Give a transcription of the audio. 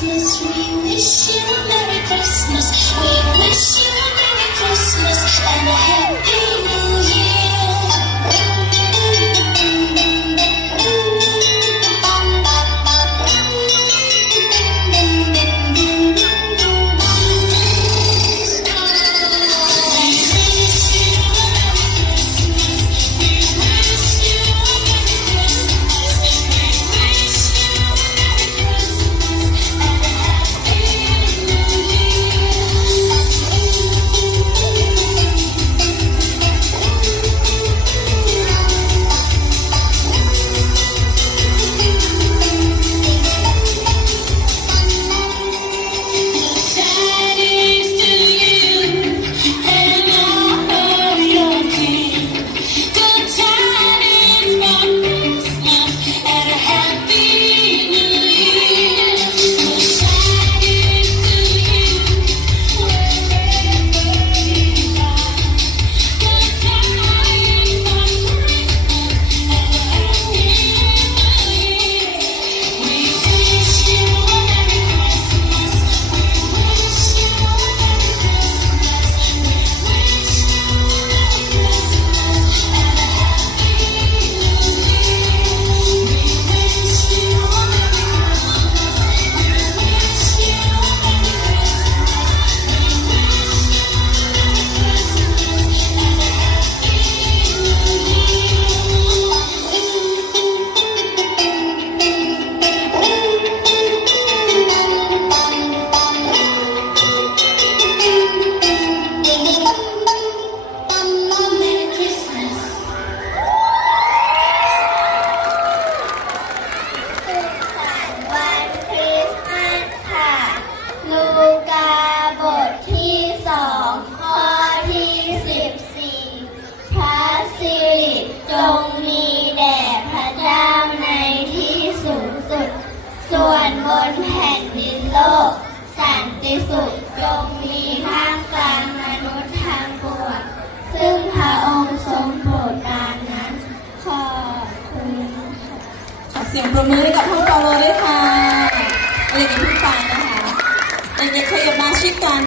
Christmas. We wish you ส่วนบนแผ่นดินโลก สันติสุขจงมีท่ามกลางมนุษย์ทางปวงซึ่งพระองค์ทรงโปรดปรานนั้น ขอบคุณขอเสียงปรบมือให้กับพ่อเปาโลด้วยค่ะเด็กๆเพิ่งฟังนะคะเด็กๆขยับมาชิดกัน